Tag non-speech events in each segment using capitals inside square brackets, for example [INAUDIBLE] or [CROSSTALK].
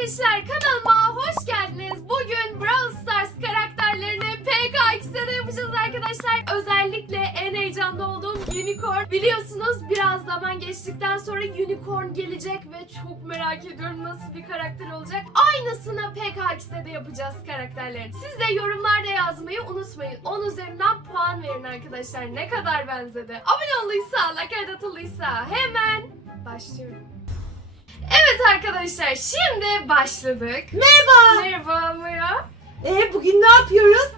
arkadaşlar kanalıma hoş geldiniz. Bugün Brawl Stars karakterlerini PKX'de yapacağız arkadaşlar. Özellikle en heyecanlı olduğum Unicorn. Biliyorsunuz biraz zaman geçtikten sonra Unicorn gelecek ve çok merak ediyorum nasıl bir karakter olacak. Aynısını PKX'de de yapacağız karakterlerin. Siz de yorumlarda yazmayı unutmayın. 10 üzerinden puan verin arkadaşlar. Ne kadar benzedi. Abone olduysa, like atılıysa hemen başlıyorum. Evet arkadaşlar şimdi başladık. Merhaba. Merhaba Maya. Ee, bugün ne yapıyoruz?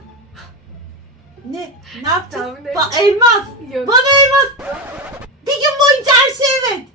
Ne? Ne yapacağız? Tahmin et. Ba- elmas. Yok. Bana elmas. Bir gün boyunca her şey evet.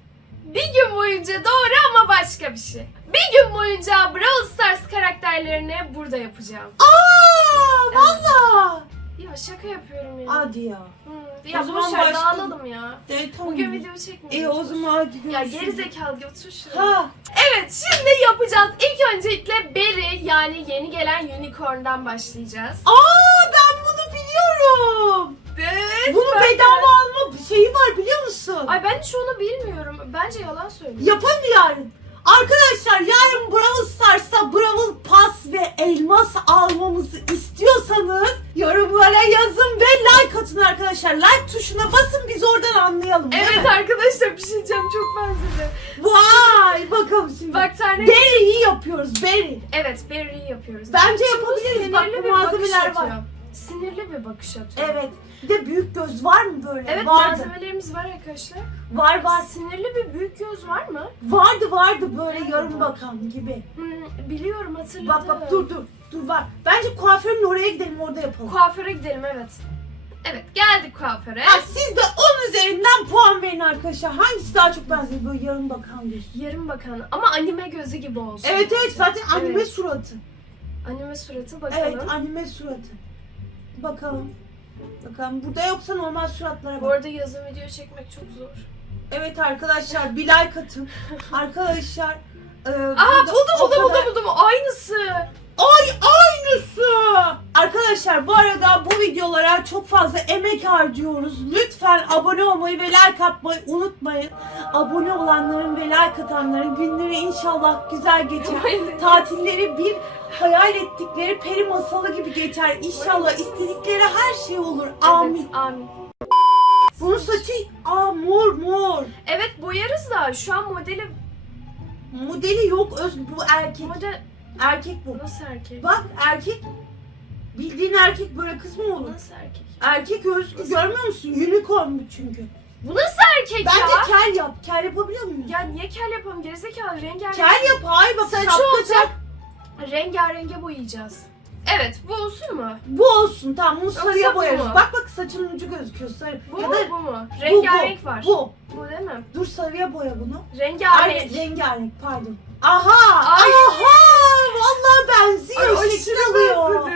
Bir gün boyunca doğru ama başka bir şey. Bir gün boyunca Brawl Stars karakterlerini burada yapacağım. Aa, valla. Ya şaka yapıyorum ya. Hadi ya. Hı, ya O zaman boş ver başlayalım. dağılalım ya. Evet, tamam. Bugün video çekmeyeceğiz. İyi o zaman Ya geri zekalı otur şuraya. Ha. Evet şimdi yapacağız. İlk öncelikle Berry yani yeni gelen Unicorn'dan başlayacağız. Aa ben bunu biliyorum. Evet. Bunu ben de- bedava alma şeyi var biliyor musun? Ay ben hiç onu bilmiyorum. Bence yalan söylüyor. Yapalım yarın? Arkadaşlar yarın Brawl Stars'ta Brawl Pass ve elmas almamızı istiyorsanız yorumlara yazın ve like atın arkadaşlar. Like tuşuna basın biz oradan anlayalım. değil Evet mi? arkadaşlar bir şey diyeceğim çok benzedi. Vay bakalım şimdi. Bak tane... Berry'i yapıyoruz Berry. Evet Berry'i yapıyoruz. Bence bu yapabiliriz. Bak, sinirli bu bir malzemeler bakış var. atıyor. Sinirli bir bakış atıyor. Evet. Bir de büyük göz var mı böyle? Evet vardı. malzemelerimiz var arkadaşlar. Var var. Sinirli bir büyük göz var mı? Vardı vardı böyle yarım bakan gibi. Hmm, biliyorum hatırladım. Bak bak dur dur. Dur var. Bence kuaförün oraya gidelim orada yapalım. Kuaföre gidelim evet. Evet geldik kuaföre. Ha, siz de 10 üzerinden puan verin arkadaşlar. Hangisi daha çok benziyor böyle yarım bakan göz? Yarım bakan ama anime gözü gibi olsun. Evet evet zaten anime Evet. suratı. Anime suratı bakalım. Evet anime suratı. Bakalım. Bakalım burada yoksa normal suratlara Bu bak. arada yazın video çekmek çok zor. Evet arkadaşlar bir like atın. [LAUGHS] arkadaşlar. E, Aa burada buldum o buldum kadar- buldum buldum aynısı. Ay aynısı. Arkadaşlar bu arada bu videolara çok fazla emek harcıyoruz. Lütfen abone olmayı ve like atmayı unutmayın. Abone olanların ve like atanların günleri inşallah güzel geçer. Tatilleri bir hayal ettikleri peri masalı gibi geçer. İnşallah istedikleri her şey olur. Amin. Evet, amin. Bunun saçı aa mor mor. Evet boyarız da şu an modeli Modeli yok Özgür bu erkek. model Erkek bu. nasıl erkek? Bak erkek. Bildiğin erkek böyle kız mı olur? Nasıl erkek? Erkek Özgür görmüyor musun? Unicorn bu çünkü. Bu nasıl erkek Bence ya? kel yap. Kel yapabiliyor muyuz? Ya niye kel yapalım? Gerizekalı rengarenk. Kel yap. Hayır bak Saçı olacak. Rengarenge boyayacağız. Evet bu olsun mu? Bu olsun tamam bunu sarıya bu boyarız. mu? Bak bak saçının ucu gözüküyor sarı. Bu ya mu bu mu? bu, Rengarenk bu, var. Bu. Bu değil mi? Dur sarıya boya bunu. Rengarenk. Rengarenk pardon. Aha! Ay. Aha! Vallahi benziyor. Ay, şekil alıyor.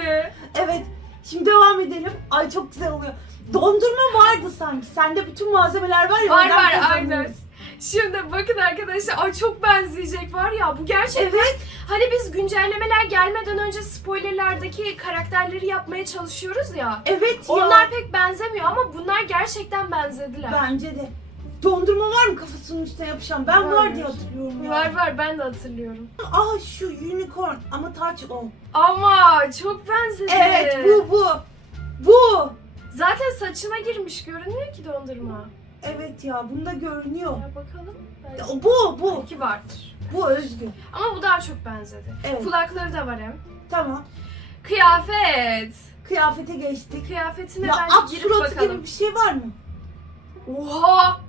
Evet. Şimdi devam edelim. Ay çok güzel oluyor. Dondurma vardı sanki. Sende bütün malzemeler var ya. Var, oradan var, kazanırız. aynen. Şimdi bakın arkadaşlar ay çok benzeyecek var ya bu gerçekten Evet. hani biz güncellemeler gelmeden önce spoilerlardaki karakterleri yapmaya çalışıyoruz ya. Evet ya. Onlar pek benzemiyor ama bunlar gerçekten benzediler. Bence de. Dondurma var mı kafasının üstüne yapışan? Ben var, Var. diye hatırlıyorum ya. Var var ben de hatırlıyorum. Aa şu unicorn ama taç o. Ama çok benzedi. Evet bu bu. Bu. Zaten saçına girmiş görünmüyor ki dondurma. Evet ya bunda görünüyor. Ya bakalım. Belki, Bu bu. belki vardır. Bu özgü. Ama bu daha çok benzedi. Evet Kulakları da var hem. tamam. Kıyafet. Kıyafete geçtik. Kıyafetine Ya bence girip bakalım. gibi bir şey var mı? Oha!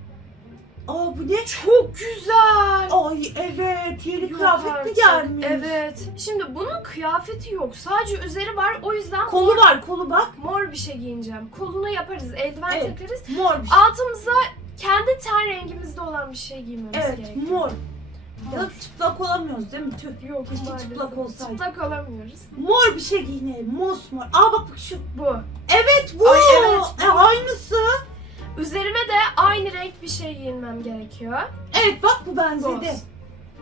Aa bu ne? Çok güzel. Ay evet yeni Yok kıyafet mi artık. gelmiş? Evet. Şimdi bunun kıyafeti yok. Sadece üzeri var. O yüzden Kolu var kolu bak. mor bir şey giyineceğim. Koluna yaparız. Eldiven Evet. takarız. Mor bir şey. Altımıza kendi ten rengimizde olan bir şey giymemiz Evet gerekiyor. mor. Ya çıplak olamıyoruz değil mi? Tüh. Yok Keşke maalesef. çıplak olsaydı. Çıplak olamıyoruz. Mor bir şey giyinelim. Mosmor. Aa bak bak şu. Bu. Evet bu. Ay, evet, bu. E, aynısı. Üzerime de aynı renk bir şey giyinmem gerekiyor. Evet bak bu benzedi. Boz.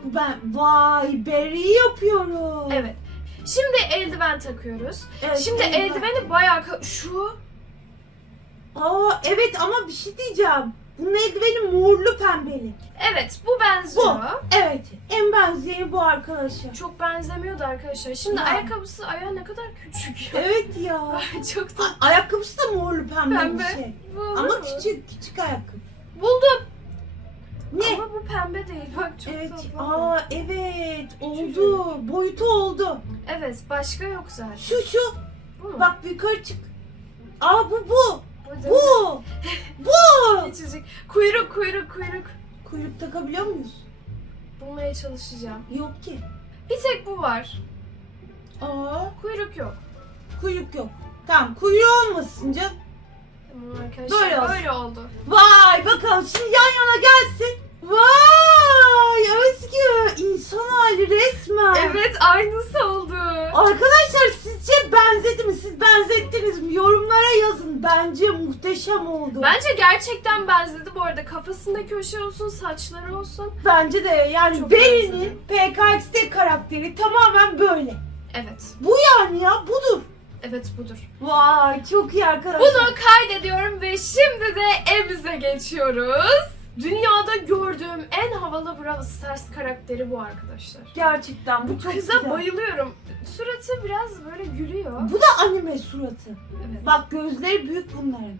Bu ben. Vay beri yapıyorum. Evet. Şimdi eldiven takıyoruz. Evet, Şimdi eldiven. eldiveni bayağı ka- şu Aa evet ama bir şey diyeceğim. Bunun eldiveni morlu pembeli. Evet bu benziyor. Evet. En benzeri bu arkadaşlar. Çok benzemiyordu arkadaşlar. Şimdi Ya. ayakkabısı ayağı ne kadar küçük ya. Evet ya. [LAUGHS] Çok A- da ayakkabısı da morlu pembe, Pembe. bir şey. Bu olur Ama mu? küçük küçük ayakkabı. Buldum. Ne? Ama bu pembe değil. Bak çok Evet. tatlı. Aa evet. Oldu. Boyutu oldu. Evet başka yok zaten. Şu şu. Bu mu? Bak yukarı çık. Aa bu bu. Bu. [LAUGHS] Bu. bu. Küçücük. Kuyruk kuyruk kuyruk. Kuyruk takabiliyor muyuz? Bulmaya çalışacağım. Yok ki. Bir tek bu var. Aa Kuyruk yok. kuyruk yok. Tamam kuyruğu olmasın canım. Tamam arkadaşlar Böyle böyle, olsun. oldu. Vay bakalım şimdi yan yana gelsin. Vay Özgü insan hali resmen. Evet aynısı oldu. Arkadaşlar sizce benzedi mi? Siz benzettiniz mi? Yorumlara yazın. Bence muhteşem oldu. Bence gerçekten benzedi bu arada. Kafasında köşe olsun, saçları olsun. Bence de yani Çok Beri'nin PKX'de karakteri tamamen böyle. Evet. Yani ya budur. Evet budur. Vay çok iyi arkadaşlar. Bunu kaydediyorum ve şimdi de evimize geçiyoruz. Dünyada gördüğüm en havalı Brawl Stars karakteri bu arkadaşlar. Gerçekten bu çok kıza güzel. bayılıyorum. Suratı biraz böyle gülüyor. Bu da anime suratı. Evet. Bak gözleri büyük bunların.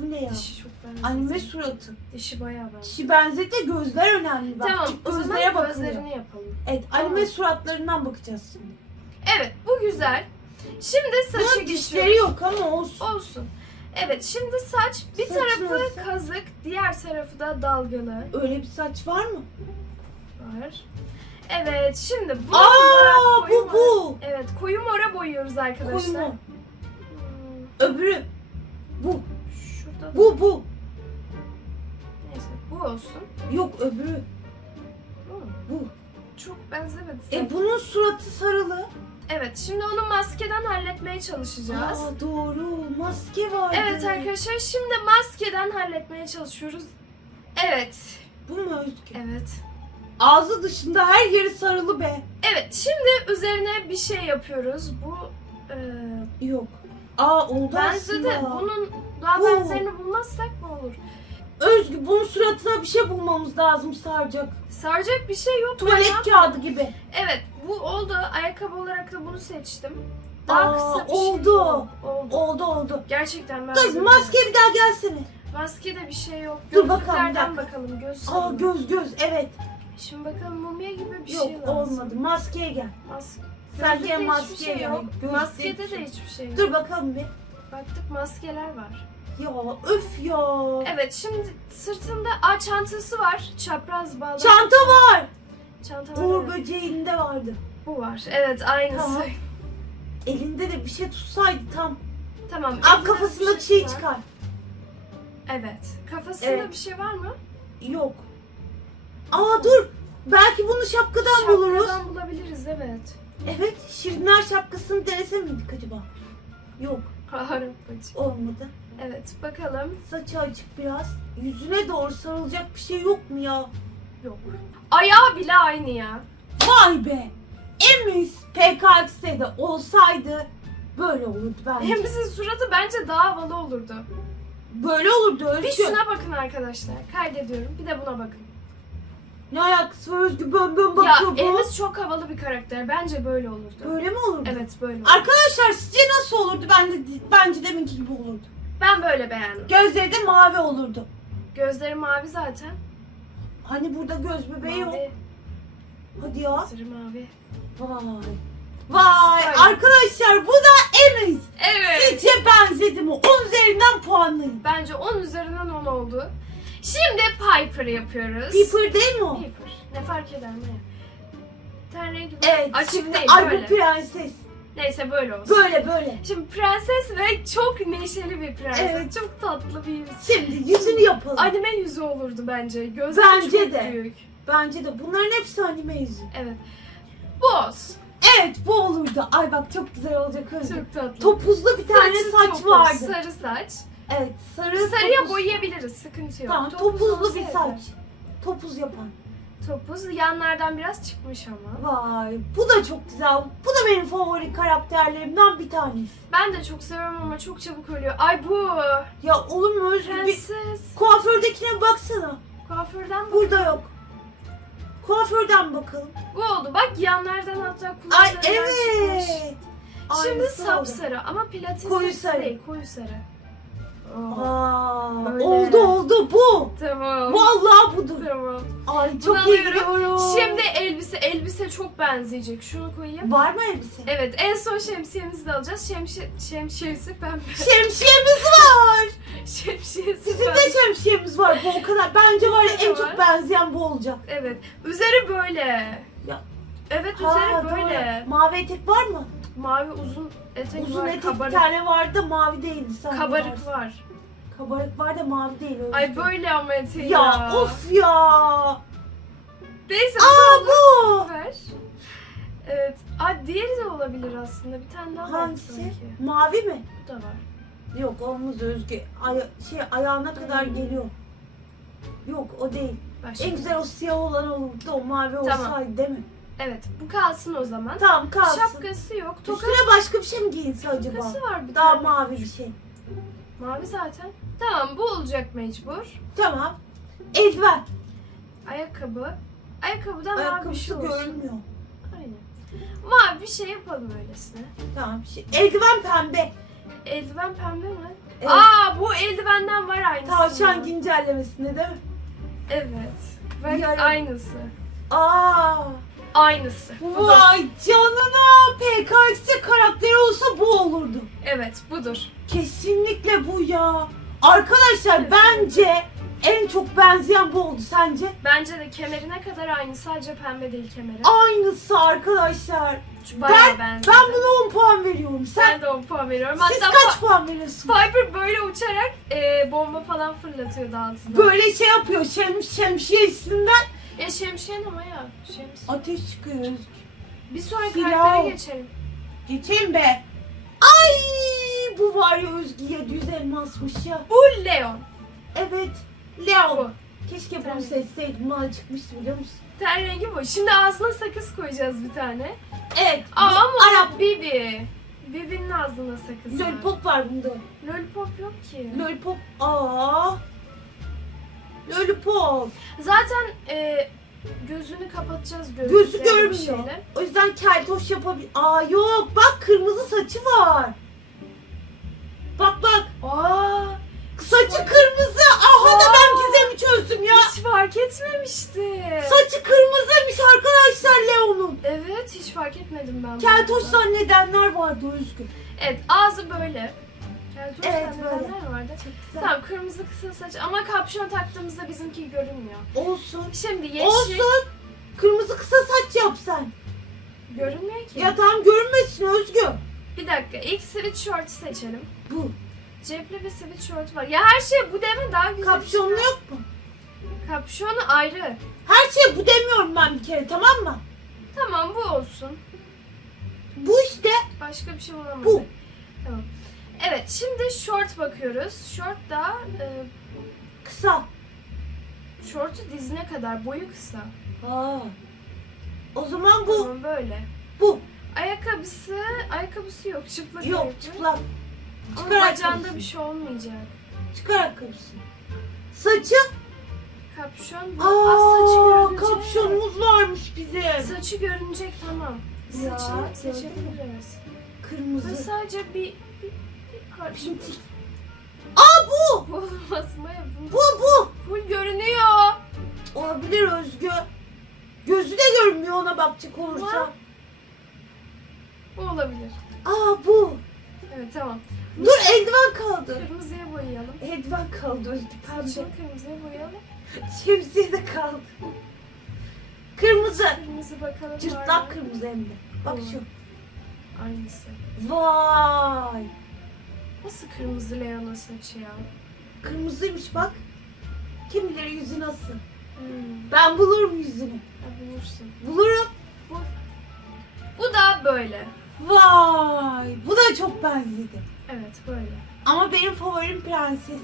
Bu ne ya? Dişi çok benziyor. Anime suratı. Dişi bayağı benziyor. Kişi benzet de gözler önemli. Bak, Tamam o zaman bakılıyor. gözlerini yapalım. Evet Tamam. anime suratlarından bakacağız şimdi. Evet bu güzel. Şimdi saçı Bunun dişleri geçiyoruz. yok ama olsun. Olsun. Evet şimdi saç bir Saçı tarafı nasıl? kazık, diğer tarafı da dalgalı Öyle bir saç var mı? var. Evet şimdi bu Aa koyu bu bu. Evet koyu mora boyuyoruz arkadaşlar. Koyma. Hmm, Öbürü. Bu. şurada Bu bu. neyse bu olsun. Yok öbürü. Bu. Bu. Çok benzemedi. E sanki. bunun suratı sarılı. Evet şimdi onu maskeden halletmeye çalışacağız. Aa doğru. Maske vardı. Evet arkadaşlar şimdi maskeden halletmeye çalışıyoruz. Evet. Bu mu Özgü? Evet. Ağzı dışında her yeri sarılı be. Evet şimdi üzerine bir şey yapıyoruz. Bu e, Yok. Aa oldu benzedi. aslında. Bunun daha benzerini bulmazsak ne olur? Özgü bunun suratına bir şey bulmamız lazım saracak. Saracak bir şey yok. Tuvalet ya. kağıdı gibi. Evet bu oldu. Ayakkabı olarak da bunu seçtim. Daha Aa, kısa bir şey oldu. yok. Oldu. Oldu oldu. Gerçekten ben Dur maske bir daha gelsene. Maskede bir şey yok. Dur bakalım, bir Gözlüklerden dakika. bakalım. Göz Aa göz göz evet. Şimdi bakalım mumya gibi bir Yok şey lazım. olmadı. Maskeye gel. Mas Sadece Gözlükte hiçbir maskeye şey gel. yok. Gözlük- Maskede de hiçbir şey yok. Dur bakalım bir. Baktık maskeler var. Ya öf ya. Evet şimdi sırtında a çantası var. Çapraz bağlı. Çanta var. Çanta var. Uğur evet. böceğinde vardı. Bu var. Evet aynısı. Tamam. Elinde de bir şey tutsaydı tam. tamam. Al elinde kafasındaki bir şeyi var. çıkar. Evet. Kafasında Evet. bir şey var mı? Yok. Aa dur. Belki bunu şapkadan buluruz. Şapkadan bulabiliriz evet. Evet. Şirinler şapkasını denese miydik acaba? Yok. Harapacı. Olmadı. Evet bakalım. Saçı açık biraz. Yüzüne doğru sarılacak bir şey yok mu ya? Yok. Ayağı bile aynı ya. Vay be. Emiz PKX'de de olsaydı böyle olurdu bence. Hemizin suratı bence daha havalı olurdu. Böyle olurdu Bir Özgü. şuna bakın arkadaşlar. Kaydediyorum. Bir de buna bakın. Ne alakası var Özgü? Bön bön Ya bakıyor bu. Emiz çok havalı bir karakter. Bence böyle olurdu. Böyle mi olurdu? Evet böyle olurdu. Arkadaşlar sizce nasıl olurdu? Ben de bence deminki gibi olurdu. Ben böyle beğendim. Gözleri de mavi olurdu. Gözleri mavi zaten. Hani burada göz bebeği yok. Mavi. Hadi ya. Gözleri mavi. Vay. Vay Vay. arkadaşlar bu da Emiz. Evet. Sizce benzedi mi? 10 üzerinden puanlayın. Bence 10 üzerinden 10 oldu. Şimdi Piper yapıyoruz. Piper değil mi o? Piper. Ne fark eder mi? Ten rengi Evet. açık şimdi değil ay böyle. bu prenses. Neyse böyle olsun. Böyle böyle. Şimdi prenses ve çok neşeli bir prenses. Evet. Çok tatlı bir yüz. Şimdi yüzünü yapalım. Anime yüzü olurdu bence. Gözleri Bence çok de. büyük. Bence de bunların hepsi anime yüzü. Evet. Bu olsun. Evet bu olurdu. Ay bak çok güzel olacak öyle. Çok tatlı. Topuzlu bir tane Saçı saç topuz, vardı. Sarı saç. Evet sarı Sarıya topuz. boyayabiliriz. Sıkıntı yok. Tamam Topuz topuzlu olsa bir saç. Topuz yapan. Topuz. Yanlardan biraz çıkmış ama. Vay bu da çok güzel. Bu da benim favori karakterlerimden bir tanesi. Ben de çok seviyorum ama çok çabuk ölüyor. Ay bu. Ya olur mu Özgür? Bir Prenses. kuafördekine baksana. Kuaförden bu. Burada yok. Kuaförden bakalım. Bu oldu. Bak yanlardan hatta Ay kulaklarından çıkmış. evet. Şimdi Aynısı oldu. sapsarı ama pilates Koyu sarı. değil. Koyu sarı. Aa, Öyle. oldu oldu bu. Tamam. Vallahi budur. Tamam. Ay çok Bunu iyi alıyorum. gidiyorum. Şimdi elbise. Elbise çok benzeyecek. Şunu koyayım. Var mı elbise? Evet en son şemsiyemizi de alacağız. Şemşi, şemsiyesi pembe. Şemsiyemiz var. [LAUGHS] şemsiyesi Sizin pembe. de şemsiyemiz var bu o kadar. Bence var ya Bizde de en var. çok benzeyen bu olacak. Evet. Üzeri böyle. Ya. Evet Ha, üzeri doğru. böyle. Mavi etek var mı? Mavi uzun etek Uzun var. etek kabarık. bir tane vardı mavi değildi. Sen Kabarık var. Kabarık var da mavi değil. Öyle Ay böyle ama eteği Ya, ya. of ya. Neyse Aa bu ver. Evet. Aa, diğeri de olabilir aslında. Bir tane daha var Hangisi? sanki. Mavi mi? Bu da var. Yok olmaz Özge. Ay, şey ayağına kadar Hmm. geliyor. Yok o değil. Başka. En güzel o siyah olan olurdu o mavi Tamam. olsaydı değil mi? Evet. Bu kalsın o zaman. Tamam kalsın. Şapkası yok. Toka Üstüne başka bir şey mi giyinse acaba? Şapkası var bir Daha tane. mavi bir şey. Mavi zaten. Tamam bu olacak mecbur. Tamam. Eldiven. Ayakkabı. Ayakkabıdan mavi bir Ayakkabısı şey olsun. görünmüyor. Aynen. Mavi bir şey yapalım öylesine. Tamam. Şey. Eldiven pembe. Eldiven pembe mi? Evet. Aa bu eldivenden var aynısı. Tavşan güncellemesinde değil mi? Evet. Bak Yarın. aynısı. Aa. Aynısı. Budur. Vay canına. PKX karakteri olsa bu olurdu. Evet budur. Kesinlikle bu ya. Arkadaşlar Kesinlikle. bence en çok benzeyen bu oldu sence? Bence de kemerine kadar aynı. Sadece pembe değil kemeri. Aynısı arkadaşlar. Bayağı benziyor. Ben buna 10 puan veriyorum. Sen Ben de 10 puan veriyorum. siz Hatta kaç puan veriyorsun? Piper böyle uçarak e, bomba falan fırlatıyordu altına. Böyle şey yapıyor şem, şemsiyesinden Ya şemsiyen ama ya. Şemsiye. ateş çıkıyor. Bir sonraki Silah. karaktere geçelim. Geçeyim be. Ay bu var ya Özgü'ye düz elmasmış ya. Bu Leon. Evet. Leon. Bu. Keşke bunu Evet. seçseydim. Bana çıkmıştı biliyor musun? Ten rengi bu. Şimdi ağzına sakız koyacağız bir tane. Evet. Aa, ama Arap. Bibi. Bibi'nin ağzına sakız var. Lollipop var bunda. Lollipop yok ki. Lollipop. Aa. Zaten e, gözünü kapatacağız gözü. Gözü görmüyor. O yüzden keltoş yapabilir. Aa yok bak kırmızı saçı var. Bak bak Aa, saçı kırmızı. Aha da ben gizemi çözdüm ya. hiç fark etmemiştim. Saçı kırmızıymış arkadaşlar Leon'un. Evet hiç fark etmedim ben. Keltoş zannedenler vardı Özgür. Evet ağzı böyle. Keltoş Evet, zannedenler vardı. Tamam kırmızı kısa saç ama kapşon taktığımızda bizimki görünmüyor. Olsun. Şimdi yeşil Olsun. Kırmızı kısa saç yap sen. görünmüyor ki. Ya tamam görünmesin Özgür. Bir dakika ilk sweatshirt seçelim. Bu. Cepli bir sweatshirt var. Ya her şey bu deme daha güzel. Kapşonlu yok mu? Kapşonu ayrı. Her şey bu demiyorum ben bir kere tamam mı? Tamam bu olsun. Bu işte. Başka bir şey bulamadık. Bu. Tamam. Evet şimdi short bakıyoruz. Short da e, Kısa. shortu dizine kadar boyu kısa. Aa. O zaman bu. Tamam böyle. Bu. Ayakkabısı, ayakkabısı yok. Çıplak Yok ayakkabı. çıplak. Ama Çıkar bacağında ayakkabısını. bir şey olmayacak. Çıkar ayakkabısını. Saçı. Kapşon bu. Aa, saçı Aa, görünecek. kapşonumuz varmış bizim. Saçı görünecek tamam. Ya, Saçını gördün seçebiliriz. Ve Kırmızı. sadece bir, Şimdi. Aa bu. Bu. Bu Bu bu. full görünüyor. Olabilir Özgü. Gözü de görünmüyor ona bakacak olursa. Bu olabilir. Aa bu. Evet tamam. Dur eldiven kaldı. Kırmızıya boyayalım. Eldiven kaldı Özgü. Saçını kırmızıya boyayalım. Şemsiye de kaldı. Kırmızı. Kırmızı bakalım var mı? Cırtlak kırmızı hem de. Bak şu. Aynısı. Vay. Nasıl kırmızı Leon'un saçı ya? Kırmızıymış bak. Kim bilir yüzü nasıl. Hmm. Ben bulurum yüzünü. Ha, bulursun. Bulurum. Bu da böyle. Vay. Bu da çok benzedi. Evet böyle. Ama benim favorim prenses.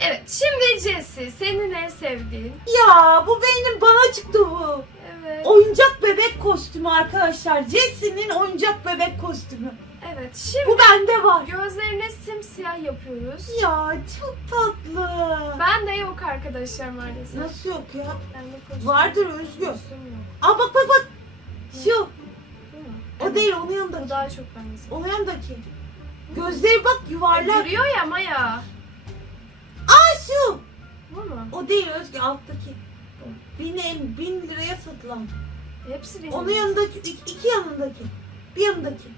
Evet şimdi Jessie senin en sevdiğin. Ya bu benim bana çıktı bu. Evet. Oyuncak bebek kostümü arkadaşlar. Jesse'nin oyuncak bebek kostümü. Evet şimdi Bu bende var. gözlerini simsiyah yapıyoruz. Ya çok tatlı. Ben de yok arkadaşlar maalesef. Nasıl yok ya? Bende kostüm- Vardır Özgür. kostüm yok. Aa bak bak bak. Şu. Değil mi? O değil onun Bu yanındaki. daha çok benziyor. Onun yanındaki. Gözleri bak yuvarlak. Duruyor ya Maya. Aa şu. Bu mu? O değil Özgür alttaki. Bin, el- bin liraya satılan. Hepsi benim. Onun yanındaki, iki yanındaki. Bir yanındaki.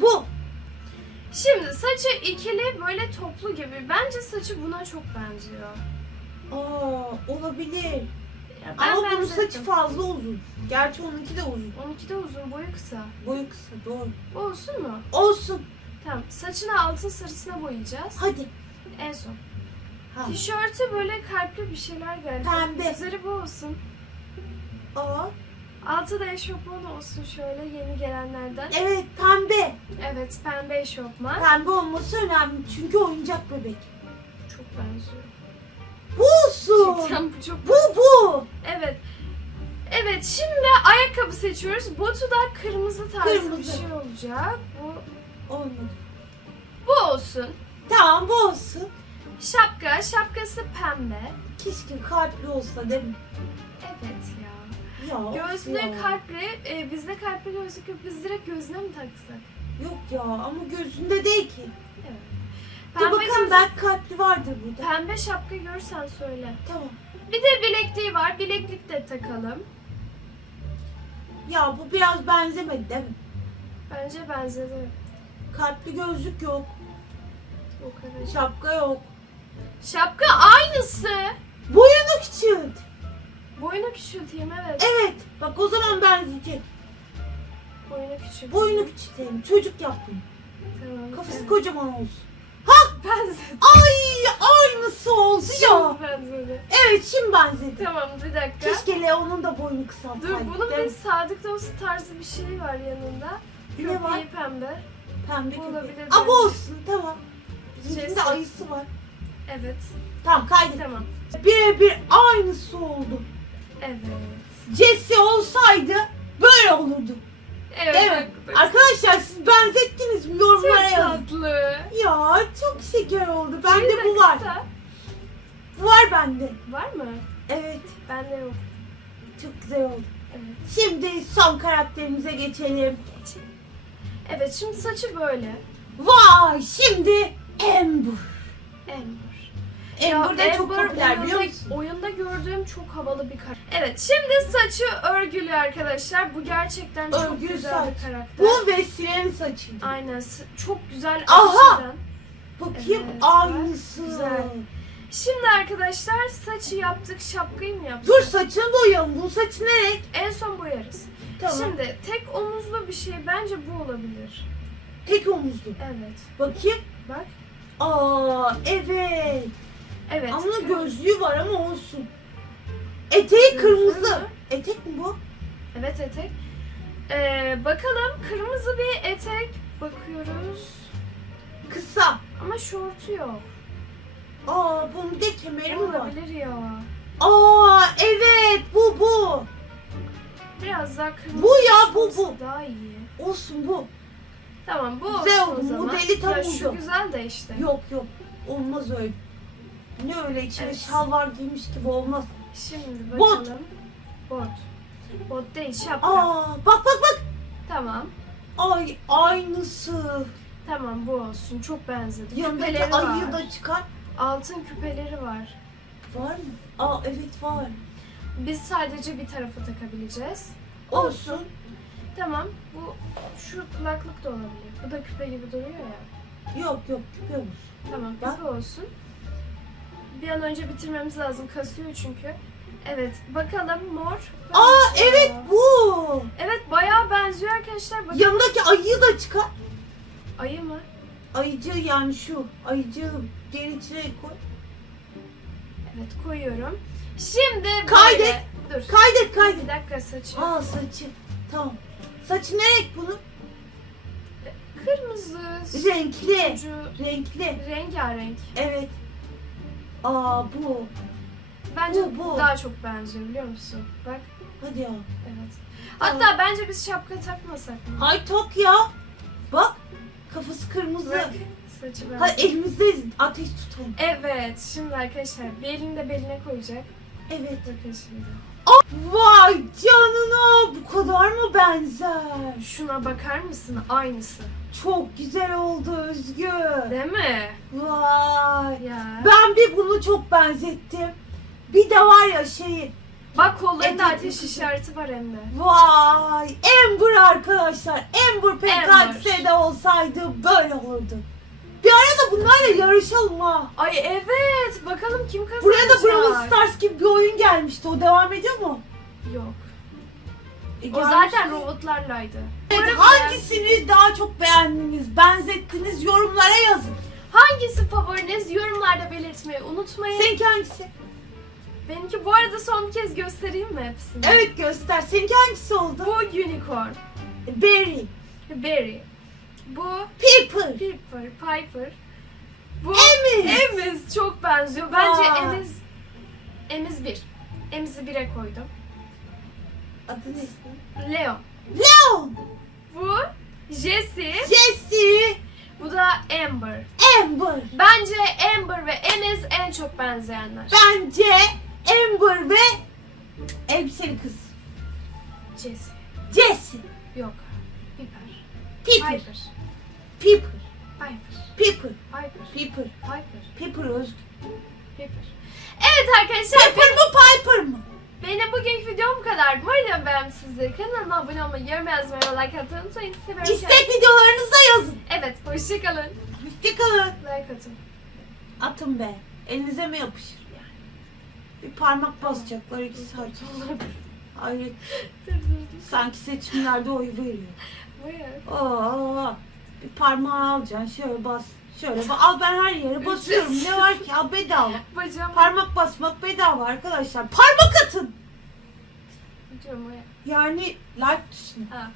Bu. Şimdi saçı ikili böyle toplu gibi. Bence saçı buna çok benziyor. Aa olabilir. Ya ben Ama bunun benzettim. saçı fazla uzun. Gerçi onunki de uzun. 12'de uzun boyu kısa. Boyu kısa doğru. Bu olsun mu? Olsun. Tamam. Saçını altın sarısına boyayacağız. Hadi. En son. Ha. Tişörtü böyle kalpli bir şeyler geldi. Pembe. Üzeri bu olsun. Aa, Altı da eşofman olsun şöyle yeni gelenlerden. evet pembe. Evet pembe eşofman. Pembe olması önemli çünkü oyuncak bebek. Çok benziyor. Bu olsun. Gerçekten bu çok Bu bu. Evet. Evet şimdi ayakkabı seçiyoruz. Botu da kırmızı tarzı bir Kırmızı. şey olacak. Bu, Olmadı. bu olsun. Tamam bu olsun. Şapka. Şapkası pembe. Keşke kalpli olsa değil mi? Evet ya. Ya. ya. kalpli. e, bizde kalpli gözlük yok. Biz direkt gözüne mi taksak? Yok ya ama gözünde değil ki. Evet. Dur Pembe, bakalım belki kalpli vardır burada. pembe şapka görsen söyle. Tamam. Bir de bilekliği var. Bileklik de takalım. Ya bu biraz benzemedi değil mi? Bence benzedi. Kalpli gözlük yok. O kadar. Şapka yok. Şapka aynısı. Boyunu küçült. Boyunu küçülteyim evet. Evet. Bak o zaman benzeyecek. Boyunu küçülteyim. Boyunu küçültelim. Çocuk yaptım. Tamam. Kafası evet. kocaman olsun. Benzedi. Ay aynısı oldu ya. Çok benzedi. Evet şimdi benzedi. Tamam bir dakika. Keşke Leon'un da boyunu kısaltsaydık. Dur bunun bir sadık dostu tarzı bir şey var yanında. Ne var? Köpeği pembe. Pembe Aa bence. bu olsun tamam. Jesse. ayısı var. Evet. Tamam kaydet. Tamam. Birebir aynısı oldu. Evet. Jesse olsaydı böyle olurdu. Evet. Evet. Arkadaşlar siz benzettiniz mi yorumlara Çok yazın. tatlı. Ya çok şeker oldu. Bende de bu var. Bu var bende. Var mı? Evet. Bende yok. Çok güzel oldu. Evet. Şimdi son karakterimize geçelim. Evet şimdi saçı böyle. Vay şimdi Amber. Amber. Amber da çok popüler biliyor oyunda, musun? oyunda gördüğüm çok havalı bir karakter. Evet şimdi saçı örgülü arkadaşlar. Bu gerçekten çok Örgülü güzel saç. bir karakter. Bu ve Siren'in saçıydı. Aynen s- çok güzel Aha! açıdan. Bakayım Evet, aynısı. güzel. Şimdi arkadaşlar saçı yaptık. Şapkayı mı yaptık? Dur saçını boyayalım. Bu saçı ne renk? En son boyarız. Tamam. Şimdi tek omuzlu bir şey bence bu olabilir. Tek omuzlu. Evet. Bakayım. Bak. Aa evet. Evet. ama gözlüğü var ama olsun. Eteği kırmızı. mü? Etek mi bu? Evet etek. Ee, bakalım kırmızı bir etek bakıyoruz. Kısa. Ama şortu yok. Aa bunun bir de kemeri mi var? Olabilir ya. Aa evet bu bu. Biraz daha kırmızı. Bu ya, bu, bu. Daha iyi. Olsun bu. Tamam bu Güzel olsun oldu, o zaman. modeli tam ya şu güzel de işte. Yok yok. Olmaz öyle. Ne öyle içine Evet. şal var giymiş gibi olmaz. Şimdi Bot. bakalım. Bot. Bot değil şapka. Aa bak bak bak. Tamam. Ay aynısı. Tamam bu olsun. Çok benzedi. Yanındaki Küpeleri ayıyı var. da çıkar. Altın küpeleri var. Var mı? Aa evet var. Biz sadece bir tarafı takabileceğiz. Olsun. Tamam. Bu şu kulaklık da olabilir. Bu da küpe gibi duruyor ya. Yok yok küpe olsun. Tamam küpe olsun. Bir an önce bitirmemiz lazım. Kasıyor çünkü. Evet. Bakalım mor. Aa benziyor. evet bu. Evet bayağı benziyor arkadaşlar. Bakın. Yanındaki ayıyı da çıkar. Ayı mı? Ayıcı yani şu. Ayıcı geri içine koy. Evet koyuyorum. Şimdi böyle. Kaydet. Dur. Kaydet Bir kaydet. dakika saçı. Aa saçı. Tamam. Saçı ne renk bunun? Kırmızı. Renkli. Ucu Renkli. rengarenk. Evet. Aa bu. Bence Bu, bu. daha çok benziyor biliyor musun? Bak Hadi ya. evet. Hatta bence biz şapka takmasak mı? Hay tak ya. Bak. Kafası kırmızı. Bak saçı Ha elimizde ateş tutalım. Evet şimdi arkadaşlar bir elini de beline koyacak. Evet. Bakın şimdi. Vay canına bu kadar mı benzer? Şuna bakar mısın? Aynısı. Çok güzel oldu Özgü. Değil mi? Vay. Ya. Ben bir bunu çok benzettim. Bir de var ya şeyi. Bak kollarında Evet. ateş işareti var hem de. Vay. Amber arkadaşlar. Amber. PKX'de olsaydı böyle olurdu. Bir arada bunlarla yarışalım ha. Ay evet. Bakalım kim kazanacak? Buraya da Brawl Stars gibi bir oyun gelmişti. O devam ediyor mu? Yok. E, O gelmişti. zaten robotlarlaydı. Evet, hangisini daha çok beğendiniz, benzettiniz yorumlara yazın. Hangisi favoriniz? Yorumlarda belirtmeyi unutmayın. Seninki hangisi? Benimki bu arada son kez göstereyim mi hepsini? Evet göster. Seninki hangisi oldu? Bu unicorn. Berry, Berry. Bu Pepper, Piper, Piper. Bu Emiz. Emiz çok benziyor. Bence Aa. Emiz Emiz bir. Emiz'i bire koydum. Adı ne? Leo. Leon, Bu Jessie. Jesse, Bu da Amber. Amber. Bence Amber ve Emiz en çok benzeyenler. Bence Amber ve elbiseli kız. Jessie. Jesse, Yok. Piper. Piper. Piper. Piper. Pepper, Piper. Pepper Özgür. Piper. Evet arkadaşlar Pepper mı Piper mı? Benim bugünkü videom bu kadar. Umarım beğenmişsinizdir. Kanalıma abone olmayı, yorum yazmayı ve like atmayı unutmayın. Seviyorum. İstek videolarınızı da yazın. Evet, hoşçakalın. Hoşçakalın. Like atın. Atın be. Elinize mi yapışır yani? Bir parmak basacaklar iki saat. Hayret. [LAUGHS] Sanki seçimlerde oy veriyor. Buyur. Oo, bir parmağı alacaksın şöyle bas. Şöyle. Al ben her yere basıyorum. Ne var ki? Al bedava. [LAUGHS] Bacağım. Parmak basmak bedava arkadaşlar. Parmak atın. Buyur. Yani like tuşuna. Ha.